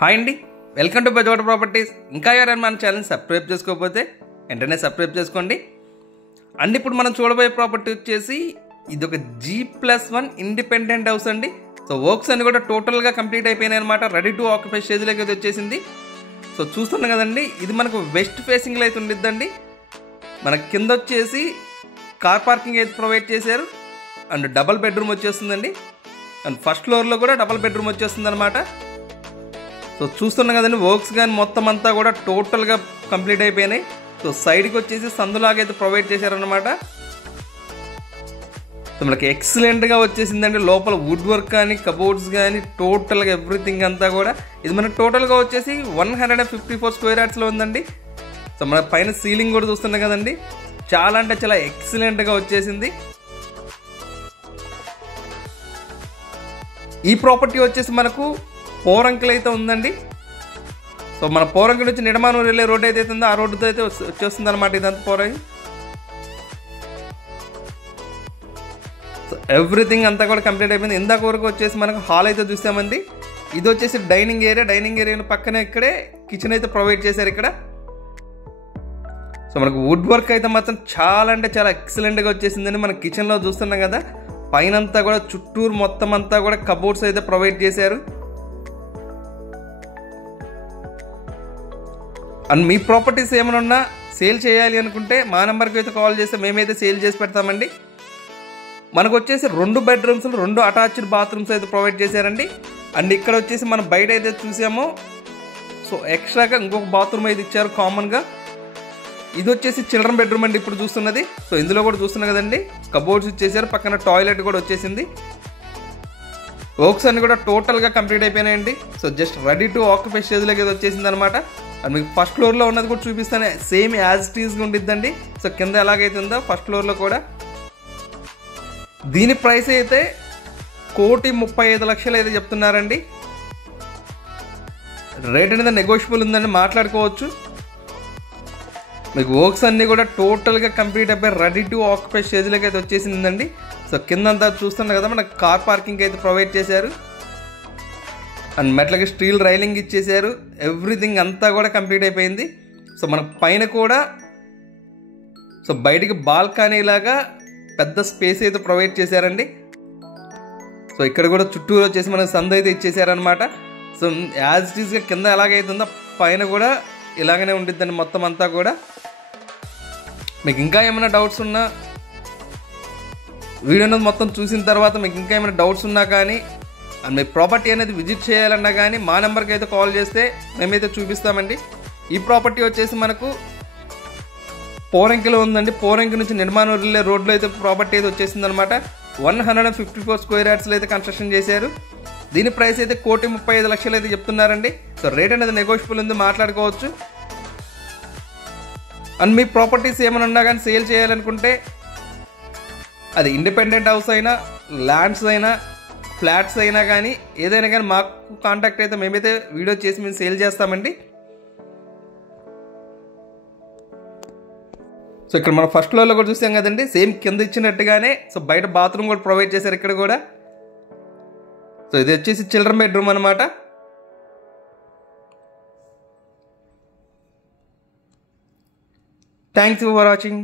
Hi అండి, welcome to Bezawada properties. ఇంకా ఎవరైనా మన ఛానల్ సబ్స్క్రైబ్ చేసుకోకపోతే వెంటనే సబ్స్క్రైబ్ చేసుకోండి. అండ్ ఇప్పుడు మనం చూడబోయే ప్రాపర్టీ వచ్చేసి ఇది ఒక G+1 ఇండిపెండెంట్ హౌస్ అండి. సో వర్క్స్ అన్ని కూడా టోటల్గా కంప్లీట్ అయిపోయినాయి అనమాట. రెడీ టు ఆక్యుపై స్టేజ్లోకి అయితే వచ్చేసింది. సో చూస్తున్నాం కదండి, ఇది మనకు వెస్ట్ ఫేసింగ్లో అయితే ఉండిద్దండి. మన కింద వచ్చేసి కార్ పార్కింగ్ అయితే ప్రొవైడ్ చేశారు. అండ్ డబల్ బెడ్రూమ్ వచ్చేస్తుందండి. అండ్ ఫస్ట్ ఫ్లోర్లో కూడా డబల్ బెడ్రూమ్ వచ్చేస్తుంది అనమాట. సో చూస్తున్నాం కదండి, వర్క్స్ కానీ మొత్తం అంతా కూడా టోటల్గా కంప్లీట్ అయిపోయినాయి. సో సైడ్కి వచ్చేసి సందులాగా అయితే ప్రొవైడ్ చేశారనమాట. సో మనకి ఎక్సలెంట్గా వచ్చేసిందండి. లోపల వుడ్ వర్క్ కానీ కబోర్డ్స్ కానీ టోటల్గా ఎవ్రీథింగ్ అంతా కూడా ఇది మనకు టోటల్గా వచ్చేసి 154 స్క్వేర్ యార్డ్స్లో ఉందండి. సో మన పైన సీలింగ్ కూడా చూస్తున్నాం కదండి, చాలా అంటే చాలా ఎక్సలెంట్గా వచ్చేసింది. ఈ ప్రాపర్టీ వచ్చేసి మనకు పోరంకులు అయితే ఉందండి. సో మన పోరంకి నుంచి నిడమానూరు వెళ్ళే రోడ్డు అయితే ఉందో ఆ రోడ్డుతో అయితే వచ్చేస్తుంది అనమాట. ఇదంతా పోరంగి. సో ఎవ్రీథింగ్ అంతా కూడా కంప్లీట్ అయిపోయింది. ఇందాక వరకు వచ్చేసి మనకు హాల్ అయితే చూసామండి. ఇది వచ్చేసి డైనింగ్ ఏరియా. డైనింగ్ ఏరియా పక్కనే ఇక్కడే కిచెన్ అయితే ప్రొవైడ్ చేశారు ఇక్కడ. సో మనకు వుడ్ వర్క్ అయితే మాత్రం చాలా అంటే చాలా ఎక్సలెంట్గా వచ్చేసిందండి. మన కిచెన్లో చూస్తున్నాం కదా, పైనంతా కూడా చుట్టూరు మొత్తం అంతా కూడా కబోర్డ్స్ అయితే ప్రొవైడ్ చేశారు. అండ్ మీ ప్రాపర్టీస్ ఏమైనా ఉన్నా సేల్ చేయాలి అనుకుంటే మా నెంబర్కి అయితే కాల్ చేస్తే మేమైతే సేల్ చేసి పెడతామండి. మనకు వచ్చేసి 2 బెడ్రూమ్స్ 2 అటాచ్డ్ బాత్రూమ్స్ అయితే ప్రొవైడ్ చేశారండి. అండ్ ఇక్కడ వచ్చేసి మనం బయట అయితే చూసామో సో ఎక్స్ట్రాగా ఇంకొక బాత్రూమ్ అయితే ఇచ్చారు కామన్గా. ఇది వచ్చేసి చిల్డ్రన్ బెడ్రూమ్ అండి ఇప్పుడు చూస్తున్నది. సో ఇందులో కూడా చూస్తున్నాం కదండి, కబోర్డ్స్ ఇచ్చేసారు, పక్కన టాయిలెట్ కూడా వచ్చేసింది. వర్క్స్ అన్ని కూడా టోటల్గా కంప్లీట్ అయిపోయినాయండి. So just ready to occupy స్టేజ్లోకి అయితే వచ్చేసింది అనమాట. అండ్ మీకు ఫస్ట్ ఫ్లోర్లో ఉన్నది కూడా చూపిస్తానే, సేమ్ యాజ్ ఇట్ ఈజ్గా ఉండిద్దండి. సో కింద ఎలాగైతే ఉందో ఫస్ట్ ఫ్లోర్లో కూడా. దీని ప్రైస్ అయితే 1,35,00,000 అయితే చెప్తున్నారండి. రేట్ అనేది నెగోషియబుల్ ఉందండి, మాట్లాడుకోవచ్చు. మీకు వర్క్స్ అన్నీ కూడా టోటల్గా కంప్లీట్ అయిపోయి రెడీ టు ఆక్యుపై స్టేజ్లోకి అయితే వచ్చేసిందండి. సో కిందంతా చూస్తున్నాం కదా, మనకు కార్ పార్కింగ్ అయితే ప్రొవైడ్ చేశారు. అండ్ మెట్లకి స్టీల్ రైలింగ్ ఇచ్చేసారు. ఎవ్రీథింగ్ అంతా కూడా కంప్లీట్ అయిపోయింది. సో మనకు పైన కూడా సో బయటికి బాల్కనీ లాగా పెద్ద స్పేస్ అయితే ప్రొవైడ్ చేశారండి. సో ఇక్కడ కూడా చుట్టూరు వచ్చేసి మనకు సందు అయితే ఇచ్చేసారనమాట. సో యాజ్ ఇట్ ఈస్గా కింద ఎలాగైతుందో పైన కూడా ఇలాగనే ఉండిద్దండి మొత్తం అంతా కూడా. మీకు ఇంకా ఏమైనా డౌట్స్ ఉన్నా వీడియో మొత్తం చూసిన తర్వాత మీకు ఇంకా ఏమైనా డౌట్స్ ఉన్నా కానీ అండ్ మీ ప్రాపర్టీ అనేది విజిట్ చేయాలన్నా కానీ మా నెంబర్కి అయితే కాల్ చేస్తే మేమైతే చూపిస్తామండి. ఈ ప్రాపర్టీ వచ్చేసి మనకు పోరంకిలో ఉందండి. పోరంకి నుంచి నిర్మాణూరు వెళ్ళే రోడ్లో అయితే ప్రాపర్టీ అయితే వచ్చేసింది అనమాట. 154 స్క్వేర్ యార్డ్స్లో అయితే కన్స్ట్రక్షన్ చేశారు. దీని ప్రైస్ అయితే 1,35,00,000 అయితే చెప్తున్నారండి. సో రేట్ అనేది నెగోషియబుల్ ఉంది, మాట్లాడుకోవచ్చు. అండ్ మీ ప్రాపర్టీస్ ఏమైనా ఉన్నా కానీ సేల్ చేయాలనుకుంటే అది ఇండిపెండెంట్ హౌస్ అయినా ల్యాండ్స్ అయినా ఫ్లాట్స్ అయినా కానీ ఏదైనా కానీ మాకు కాంటాక్ట్ అయితే మేమైతే వీడియో చేసి మేము సేల్ చేస్తామండి. సో ఇక్కడ మన ఫస్ట్ ఫ్లోర్లో కూడా చూసాం కదండి, సేమ్ కింద ఇచ్చినట్టుగానే సో బయట బాత్రూమ్ కూడా ప్రొవైడ్ చేశారు ఇక్కడ కూడా. సో ఇది వచ్చేసి చిల్డ్రన్ బెడ్రూమ్ అనమాట. Thanks for watching.